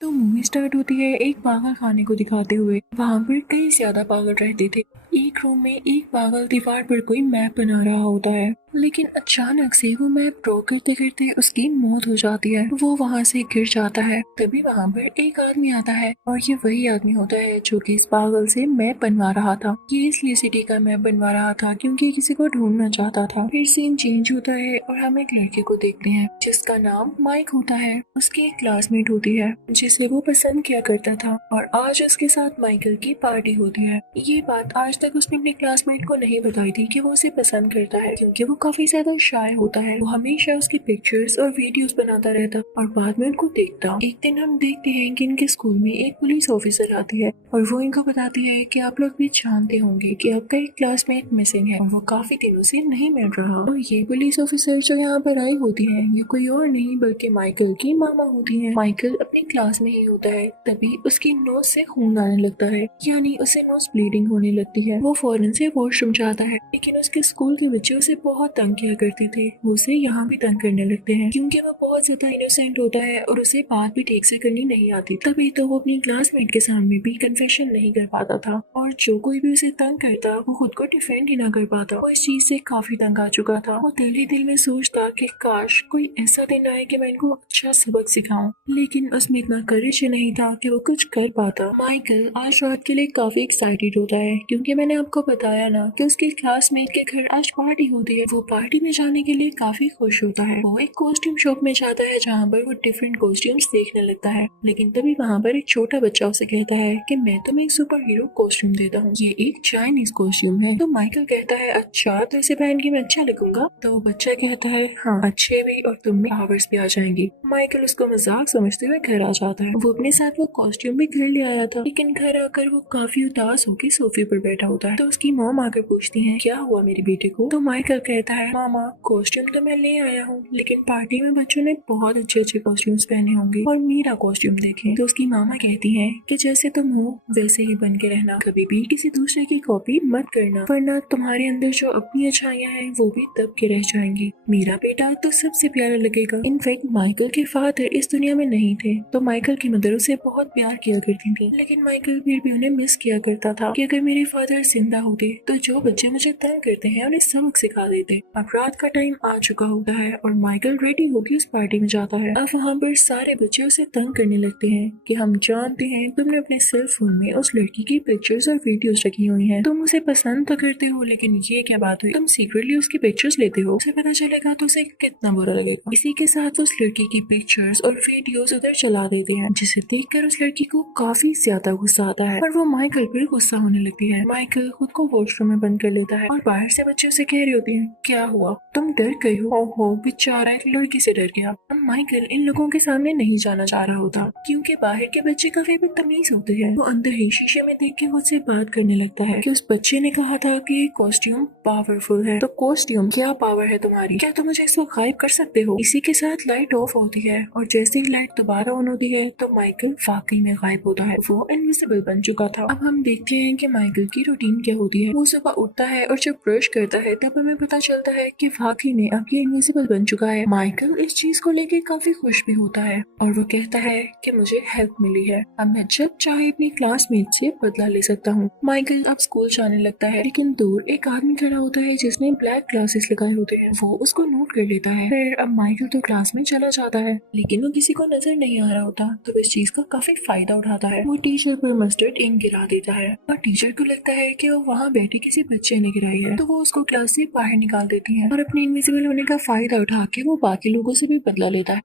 तो movie start होती है एक पागल खाने को दिखाते हुए। वहां पर कई ज्यादा पागल रहते थे। एक रूम में एक पागल दीवार पर कोई मैप बना रहा होता है, लेकिन अचानक से वो मैप ड्रॉ करते करते उसकी मौत हो जाती है। वो वहां से गिर जाता है। तभी वहां पर एक आदमी आता है और ये वही आदमी होता है जो कि इस पागल से मैप बनवा रहा था। ये इसलिए सिटी का मैप बनवा रहा था क्योंकि किसी को ढूंढना चाहता था। फिर सीन चेंज होता है और हम एक लड़के को देखते हैं जिसका नाम माइक होता है। उसकी एक क्लासमेट होती है जिसे वो पसंद किया करता था और आज उसके साथ माइकल की पार्टी होती है। ये बात आज तक उसने अपने क्लासमेट को नहीं बताई थी कि वो उसे पसंद करता है, क्योंकि वो काफी ज्यादा शाय होता है। वो हमेशा उसकी पिक्चर्स और वीडियोस बनाता रहता और बाद में उनको देखता। एक दिन हम देखते हैं कि इनके स्कूल में एक पुलिस ऑफिसर आती है और वो इनको बताती है कि आप लोग भी जानते होंगे कि आपका एक क्लासमेट मिसिंग है और वो काफी दिनों से नहीं मिल रहा। और ये पुलिस ऑफिसर जो यहाँ पर आई होती है ये कोई और नहीं बल्कि माइकल की मामा होती है। माइकल अपनी क्लास में ही होता है, तभी उसकी नोज से खून आने लगता है, यानी उसे नोज ब्लीडिंग होने लगती है। वो फौरन से वॉशरूम जाता है, लेकिन उसके स्कूल के बच्चे उसे बहुत तंग किया करते थे। वो उसे यहाँ भी तंग करने लगते हैं क्योंकि वो बहुत ज्यादा इनोसेंट होता है और उसे बात भी ठीक से करनी नहीं आती। तभी तो वो अपनी क्लासमेट के सामने भी कन्फेशन नहीं कर पाता था और जो कोई भी उसे तंग करता वो खुद को डिफेंड ही ना कर पाता। वो इस चीज से काफी तंग आ चुका था। वो दिल ही दिल में सोचता कि काश कोई ऐसा दिन आए कि मैं इनको अच्छा सबक सिखाऊं, लेकिन उसमें इतना करेज नहीं था कि वो कुछ कर पाता। माइकल आज रात के लिए काफी एक्साइटेड होता है क्योंकि मैंने आपको बताया ना कि उसके क्लासमेट के घर आज पार्टी होती है। वो पार्टी में जाने के लिए काफी खुश होता है। वो एक कॉस्ट्यूम शॉप में जाता है जहाँ पर वो डिफरेंट कॉस्ट्यूम्स देखने लगता है, लेकिन तभी वहाँ पर एक छोटा बच्चा उसे कहता है कि मैं तुम्हें एक सुपर हीरो कॉस्ट्यूम देता हूँ, ये एक चाइनीज कॉस्ट्यूम है। तो माइकल कहता है अच्छा, तो इसे पहन के मैं अच्छा लगूंगा? तो वो बच्चा कहता है हाँ, अच्छे भी और तुम में पावर्स भी आ जाएंगी। माइकल उसको मजाक समझते हुए घर आ जाता है। वो अपने साथ वो कॉस्ट्यूम भी घर ले आया था, लेकिन घर आकर वो काफी उदास होकर सोफे पर बैठा होता है। तो उसकी मॉम आकर पूछती है क्या हुआ मेरे बेटे को? तो माइकल कहता है मामा, कॉस्ट्यूम तो मैं ले आया हूँ, लेकिन पार्टी में बच्चों ने बहुत अच्छे अच्छे कॉस्ट्यूम्स पहने होंगे और मेरा कॉस्ट्यूम देखें। तो उसकी मामा कहती है कि जैसे तुम हो वैसे ही बन के रहना, कभी भी किसी दूसरे की कॉपी मत करना, वरना तुम्हारे अंदर जो अपनी अच्छाइयाँ हैं वो भी दब के रह जाएंगी। मेरा बेटा तो सबसे प्यारा लगेगा। इनफैक्ट माइकल के फादर इस दुनिया में नहीं थे, तो माइकल की मदर उसे बहुत प्यार किया करती थी, लेकिन माइकल फिर भी उन्हें मिस किया करता था कि अगर मेरे फादर जिंदा होते तो जो बच्चे मुझे तंग करते हैं उन्हें सबक सिखा देते। अब रात का टाइम आ चुका होता है और माइकल रेडी होकर उस पार्टी में जाता है। अब वहाँ पर सारे बच्चे उसे तंग करने लगते हैं कि हम जानते हैं तुमने अपने सेल फोन में उस लड़की की पिक्चर्स और वीडियोस रखी हुई हैं, तुम उसे पसंद तो करते हो, लेकिन ये क्या बात हुई, तुम सीक्रेटली उसकी पिक्चर्स लेते हो, उसे पता चलेगा तो उसे कितना बुरा लगेगा। इसी के साथ उस लड़की की पिक्चर्स और वीडियोस उधर चला देते हैं, जिसे देखकर उस लड़की को काफी ज्यादा गुस्सा आता है और वो माइकल पर गुस्सा होने लगती है। माइकल खुद को वॉशरूम में बंद कर लेता है और बाहर से बच्चे उसे कह रही होती हैं क्या हुआ, तुम डर गए हो? ओहो बेचारा एक लड़की से डर गया। अब माइकल इन लोगों के सामने नहीं जाना चाह रहा होता क्योंकि बाहर के बच्चे काफी बदतमीज होते हैं। वो अंदर ही शीशे में देख के मुझसे बात करने लगता है कि उस बच्चे ने कहा था कि ये कॉस्ट्यूम पावरफुल है। तो कॉस्ट्यूम क्या पावर है तुम्हारी? क्या तुम मुझे इसको गायब कर सकते हो? इसी के साथ लाइट ऑफ होती है और जैसे ही लाइट दोबारा ऑन होती है तो माइकल वाकई में गायब होता है। वो इनविजिबल बन चुका था। अब हम देखते हैं कि माइकल की रूटीन क्या होती है। वो सुबह उठता है और जब ब्रश करता है तब हमें पता चलता है कि वाकई में अब ये इनविजिबल बन चुका है। माइकल इस चीज को लेके काफी खुश भी होता है और वो कहता है कि मुझे हेल्प मिली है, अब मैं जब चाहे अपनी क्लासमेट से बदला ले सकता हूँ। माइकल अब स्कूल जाने लगता है, लेकिन दूर एक आदमी खड़ा होता है जिसने ब्लैक ग्लासेस लगाए होते हैं। वो उसको नोट कर लेता है। फिर अब माइकल तो क्लास में चला जाता है, लेकिन वो किसी को नजर नहीं आ रहा होता, तो इस चीज का काफी फायदा उठाता है। वो टीचर पर मस्टर्ड इंक गिरा देता है और टीचर को लगता है कि वो वहाँ बैठे किसी बच्चे ने गिराई है, तो वो उसको क्लास से बाहर निकाल देती है और अपने इनविजिबल होने का फायदा उठा के वो बाकी लोगों से भी बदला लेता है।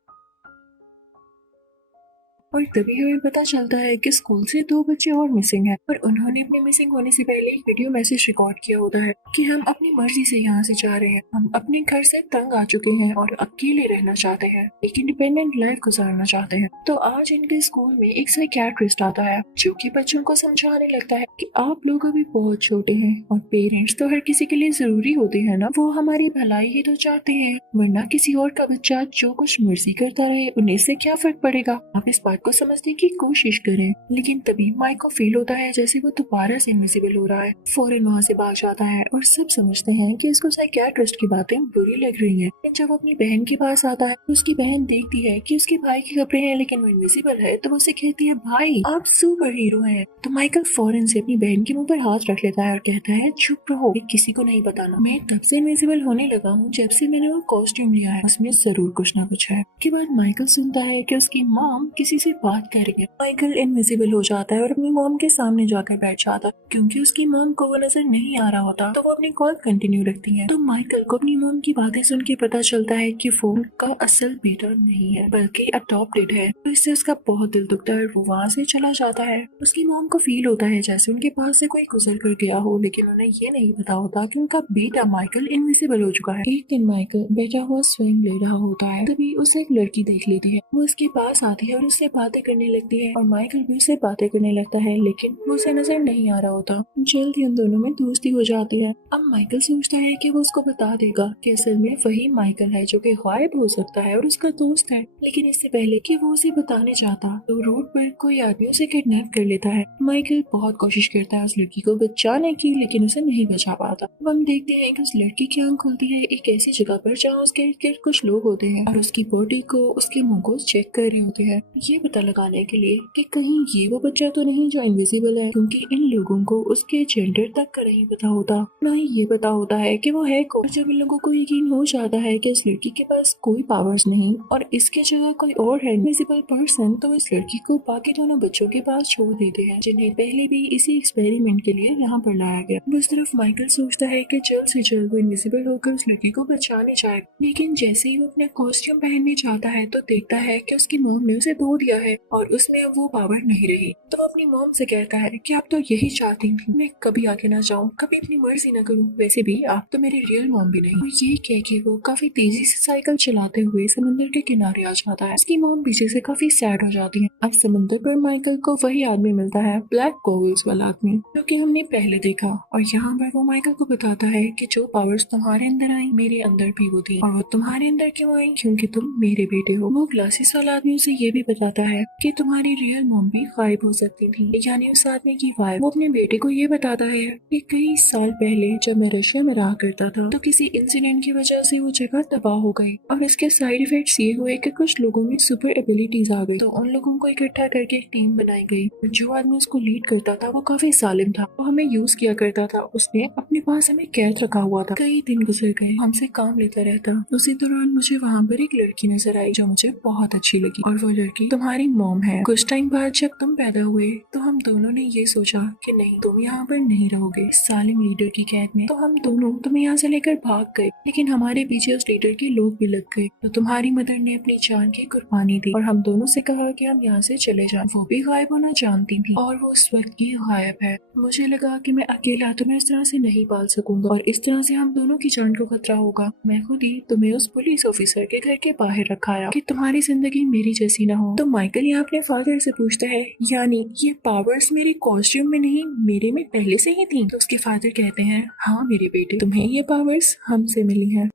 और तभी हमें पता चलता है कि स्कूल से दो बच्चे और मिसिंग हैं और उन्होंने अपने मिसिंग होने से पहले एक वीडियो मैसेज रिकॉर्ड किया होता है कि हम अपनी मर्जी से यहाँ से जा रहे हैं, हम अपने घर से तंग आ चुके हैं और अकेले रहना चाहते हैं, एक इंडिपेंडेंट लाइफ गुजारना चाहते हैं। तो आज इनके स्कूल में एक साइकियाट्रिस्ट आता है जो कि बच्चों को समझाने लगता है कि आप लोग अभी बहुत छोटे हैं और पेरेंट्स तो हर किसी के लिए जरूरी होते हैं ना, वो हमारी भलाई ही तो चाहते हैं, वरना किसी और का बच्चा जो कुछ मर्जी करता रहे उन्हें से क्या फर्क पड़ेगा। आप इस बात को समझने की कोशिश करें, लेकिन तभी माइक को फील होता है जैसे वो दोबारा से इनविजिबल हो रहा है। फौरन वहाँ से भाग जाता है और सब समझते हैं कि इसको साइकियाट्रिस्ट की बातें बुरी लग रही हैं। लेकिन जब वो अपनी बहन के पास आता है तो उसकी बहन देखती है कि उसके भाई के कपड़े हैं लेकिन वो इनविजिबल है, तो वो उसे कहती है भाई आप सुपर हीरो हैं। तो माइकल फौरन से अपनी बहन के मुंह पर हाथ रख लेता है और कहता है चुप रहो, ये किसी को नहीं बताना। मैं तब से इनविजिबल होने लगा हूँ जब से मैंने वो कॉस्ट्यूम लिया है, उसमें जरूर कुछ ना कुछ है। के बाद माइकल सुनता है कि उसकी मॉम किसी से बात कर रही है। माइकल इनविजिबल हो जाता है और अपनी मॉम के सामने जाकर बैठ जाता है। क्योंकि उसकी मॉम को वो नजर नहीं आ रहा होता तो वो अपनी कॉल कंटिन्यू रखती है। तो माइकल को अपनी मॉम की बातें सुन के पता चलता है कि वो उनका असल बेटा नहीं है बल्कि अडॉप्टेड है। तो इससे उसका बहुत दिल दुखता है, वो वहाँ से चला जाता है। उसकी मॉम को फील होता है जैसे उनके पास से कोई गुजर कर गया हो, लेकिन उन्हें ये नहीं पता होता कि उनका बेटा माइकल इनविजिबल हो चुका है। एक दिन माइकल बैठा हुआ स्विंग ले रहा होता है, तभी उसे एक लड़की देख लेती है। वो उसके पास आती है और उससे बातें करने लगती है और माइकल भी उससे बातें करने लगता है, लेकिन वो उसे नजर नहीं आ रहा होता। जल्द ही उन दोनों में दोस्ती हो जाती है। अब माइकल सोचता है कि वो उसको बता देगा कि असल में वही माइकल है जो कि गायब हो सकता है और उसका दोस्त है। लेकिन इससे पहले कि वो उसे बताने जाता तो रोड पर कोई आदमी उसे किडनैप कर लेता है। माइकल बहुत कोशिश करता है उस लड़की को बचाने की, लेकिन उसे नहीं बचा पाता। अब हम देखते हैं कि उस लड़की की आंख खुलती है एक ऐसी जगह पर जहाँ उसके इर्द गिर्द कुछ लोग होते हैं और उसकी बॉडी को, उसके मुंह को चेक कर रहे होते हैं, ये पता लगाने के लिए कि कहीं ये वो बच्चा तो नहीं जो इनविजिबल है। क्योंकि इन लोगों को उसके जेंडर तक का नहीं पता होता, ना ही ये पता होता है कि वो है कौन। जब इन लोगों को यकीन हो जाता है कि इस लड़की के पास कोई पावर्स नहीं और इसके जगह कोई और है इनविजिबल पर्सन, तो इस लड़की को बाकी दोनों बच्चों के पास छोड़ देते हैं जिन्हें पहले भी इसी एक्सपेरिमेंट के लिए यहाँ पर लाया गया। दूसरी तरफ माइकल सोचता है कि जल्द से जल्द वो इनविजिबल होकर उस लड़की को बचाने जाए, लेकिन जैसे ही वो अपना कॉस्ट्यूम पहनने जाता है तो देखता है कि उसकी मॉम ने उसे धो दिया है और उसमें अब वो पावर नहीं रही। तो वो अपनी मॉम से कहता है कि आप तो यही चाहती थी मैं कभी आगे ना जाऊँ, कभी अपनी मर्जी ना करूँ, वैसे भी आप तो मेरी रियल मॉम भी नहीं। और ये कह के वो काफी तेजी से साइकिल चलाते हुए समंदर के किनारे आ जाता है। उसकी मॉम पीछे से काफी सैड हो जाती है। अब समंदर पर माइकल को वही आदमी मिलता है, ब्लैक गॉगल्स वाला आदमी जो कि हमने पहले देखा, और यहाँ पर वो माइकल को बताता है कि जो पावर्स तुम्हारे अंदर आई मेरे अंदर भी वो थी, और वो तुम्हारे अंदर क्यों आई, क्योंकि तुम मेरे बेटे हो। वो ग्लासेस वाला आदमी उसे ये भी बताता है कि तुम्हारी रियल मॉम भी गायब हो सकती थी, यानी उस आदमी की वाइफ। वो अपने बेटे को ये बताता है कि कई साल पहले जब मैं रशिया में रहा करता था तो किसी इंसिडेंट की वजह से वो जगह तबाह हो गई और इसके साइड इफेक्ट्स ये हुए कि कुछ लोगों में सुपर एबिलिटीज आ गई। तो उन लोगों को इकट्ठा करके एक टीम बनाई गई। जो आदमी उसको लीड करता था वो काफी जालिम था, वो हमें यूज किया करता था, उसने अपने पास हमें कैद रखा हुआ था। कई दिन गुजर गए, हमसे काम लेता रहता। उसी दौरान मुझे वहाँ पर एक लड़की नजर आई जो मुझे बहुत अच्छी लगी, और वो लड़की तुम्हारी मॉम है। कुछ टाइम बाद जब तुम पैदा हुए तो हम दोनों ने ये सोचा कि नहीं, तुम यहाँ पर नहीं रहोगे सालिम लीडर की कैद में, तो हम दोनों तुम्हें यहाँ से लेकर भाग गए। लेकिन हमारे पीछे उस लीडर के लोग भी लग गए, तो तुम्हारी मदर ने अपनी जान की कुर्बानी दी और हम दोनों से कहा कि हम यहाँ से चले जाएं। वो भी गायब होना जानती थी और वो उस वक्त की गायब है। मुझे लगा कि मैं अकेला तुम्हें इस तरह से नहीं पाल सकूंगा और इस तरह से हम दोनों की जान को खतरा होगा। मैं खुद ही तुम्हें उस पुलिस ऑफिसर के घर के बाहर रखाया कि तुम्हारी जिंदगी मेरी जैसी ना हो। तो माइकल यहाँ अपने फादर से पूछता है यानी ये पावर्स मेरे कॉस्ट्यूम में नहीं, मेरे में पहले से ही थी? तो उसके फादर कहते हैं हाँ मेरे बेटे, तुम्हें ये पावर्स हमसे मिली है।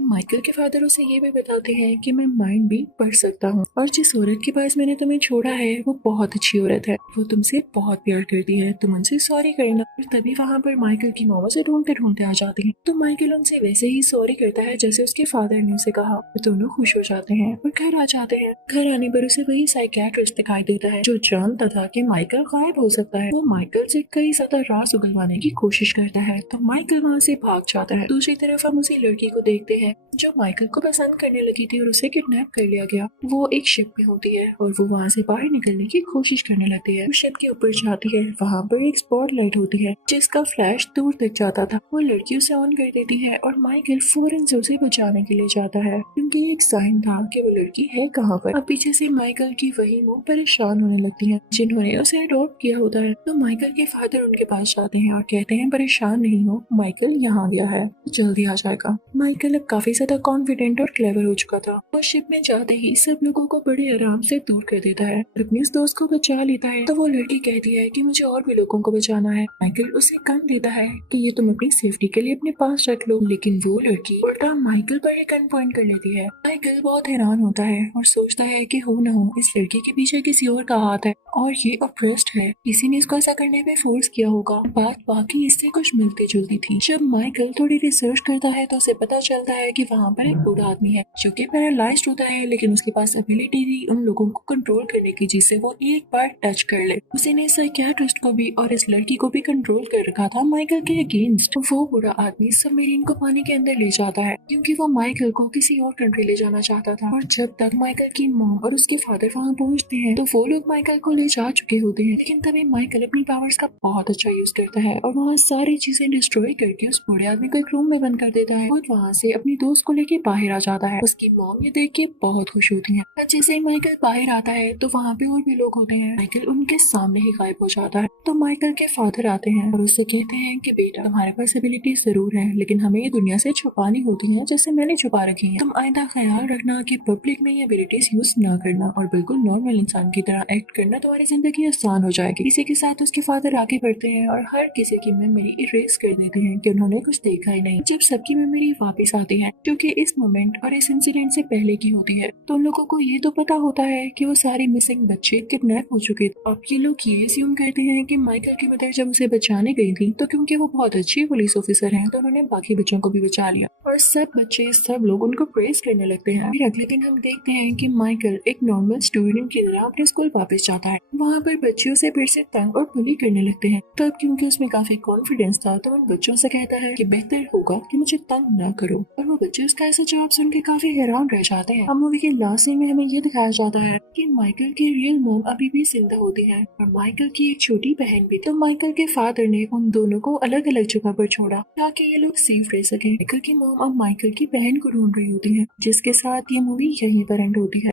माइकल के फादर उसे ये भी बताते हैं कि मैं माइंड भी पढ़ सकता हूँ और जिस औरत के पास मैंने तुम्हें छोड़ा है वो बहुत अच्छी औरत है, वो तुमसे बहुत प्यार करती है, तुम उनसे सॉरी करना। और तभी वहाँ पर माइकल की मॉम उसे ढूंढते ढूंढते आ जाती है। तो माइकल उनसे वैसे ही सॉरी करता है जैसे उसके फादर ने उसे कहा। दोनों खुश हो जाते हैं और घर आ जाते हैं। घर आने पर उसे वही साइकियाट्रिस्ट दिखाई देता है जो जानता था कि माइकल गायब हो सकता है। वो माइकल से कई ज्यादा राज उगलवाने की कोशिश करता है, तो माइकल वहाँ से भाग जाता है। दूसरी तरफ हम उसी लड़की को देखते हैं जो माइकल को पसंद करने लगी थी और उसे किडनैप कर लिया गया। वो एक शिप में होती है और वो वहाँ से बाहर निकलने की कोशिश करने लगती है। वो शिप के ऊपर जाती है, वहाँ पर एक स्पॉटलाइट होती है जिसका फ्लैश दूर तक जाता था। वो लड़की उसे ऑन कर देती है और माइकल फौरन से उसे बचाने के लिए जाता है क्योंकि एक साइन था कि वो लड़की है कहाँ पर। अब पीछे से माइकल की वही मुँह परेशान होने लगती है जिन्होंने उसे अडॉप्ट किया होता है। तो माइकल के फादर उनके पास जाते हैं और कहते हैं परेशान नहीं हो, माइकल यहाँ गया है, जल्दी आ जाएगा। माइकल अब काफी ज्यादा कॉन्फिडेंट और क्लेवर हो चुका था। वो शिप में जाते ही सब लोगों को बड़े आराम से दूर कर देता है और अपने इस दोस्त को बचा लेता है। तो वो लड़की कहती है कि मुझे और भी लोगों को बचाना है। माइकल उसे गन देता है कि ये तुम अपनी सेफ्टी के लिए अपने पास रख लो, लेकिन वो लड़की उल्टा माइकल पर ही गन पॉइंट कर लेती है। माइकल बहुत हैरान होता है और सोचता है कि हो न हो इस लड़की के पीछे किसी और का हाथ है और ये अप्रेस्ड है, किसी ने इसको ऐसा करने पे फोर्स किया होगा। बात बाकी इससे कुछ मिलती जुलती थी। जब माइकल थोड़ी रिसर्च करता है तो उसे पता चलता है कि वहाँ पर एक बूढ़ा आदमी है जो कि पैरालाइज्ड होता है, लेकिन उसके पास एबिलिटी थी उन लोगों को कंट्रोल करने की जिससे वो एक बार टच कर ले। उसने साइकियाट्रिस्ट को भी और इस लड़की को भी कंट्रोल कर रखा था माइकल के अगेंस्ट। वो बूढ़ा आदमी सबमरीन को पानी के अंदर ले जाता है क्योंकि वो माइकल को किसी और कंट्री ले जाना चाहता था। और जब तक माइकल की मॉम और उसके फादर वहाँ पहुँचते हैं तो वो लोग माइकल को ले जा चुके होते हैं, लेकिन तभी माइकल अपनी पावर्स का बहुत अच्छा यूज करता है और वहाँ सारी चीजें डिस्ट्रॉय करके उस बूढ़े आदमी को एक रूम में बंद कर देता है और वहाँ से अपनी दोस्त को लेके बाहर आ जाता है। उसकी मॉम ये देख के बहुत खुश होती है। और जैसे ही माइकल बाहर आता है तो वहाँ पे और भी लोग होते हैं। माइकल उनके सामने ही गायब हो जाता है। तो माइकल के फादर आते हैं और उससे कहते हैं कि बेटा तुम्हारे पास एबिलिटी जरूर है, लेकिन हमें ये दुनिया से छुपानी होती है जैसे मैंने छुपा रखी है। तुम आइंदा ख्याल रखना कि पब्लिक में ये एबिलिटीज यूज ना करना और बिल्कुल नॉर्मल इंसान की तरह एक्ट करना, तुम्हारी जिंदगी आसान हो जाएगी। इसी के साथ उसके फादर आगे बढ़ते हैं और हर किसी की मेमोरी इरेज कर देते हैं कि उन्होंने कुछ देखा ही नहीं। जब सबकी मेमोरी वापस आती है जो कि इस मोमेंट और इस इंसिडेंट से पहले की होती है, तो उन लोगों को ये तो पता होता है कि वो सारे मिसिंग बच्चे किडनैप हो चुके थे। अब ये लोग ये अस्यूम करते हैं कि माइकल की मदर जब उसे बचाने गई थी तो क्योंकि वो बहुत अच्छी पुलिस ऑफिसर हैं तो उन्होंने बाकी बच्चों को भी बचा लिया और सब बच्चे सब लोग उनको प्रेज करने लगते हैं। फिर अगले दिन हम देखते हैं कि माइकल एक नॉर्मल स्टूडेंट की तरह अपने स्कूल वापस जाता है। वहाँ पर बच्चियों से फिर से तंग और बुली करने लगते हैं। तब क्योंकि उसमें काफी कॉन्फिडेंस था तो उन बच्चों से कहता है कि बेहतर होगा कि मुझे तंग ना करो, और वो बच्चे उसका ऐसा जवाब सुन के काफी हैरान रह जाते हैं। अब मूवी के लास्ट सीन में हमें ये दिखाया जाता है कि माइकल की रियल मॉम अभी भी जिंदा होती है और माइकल की एक छोटी बहन भी। तो माइकल के फादर ने उन दोनों को अलग अलग जगह पर छोड़ा ताकि ये लोग सेफ रह सके। माइकल की मॉम अब माइकल की बहन को ढूंढ रही होती है, जिसके साथ ये मूवी यहीं पर एंड होती है।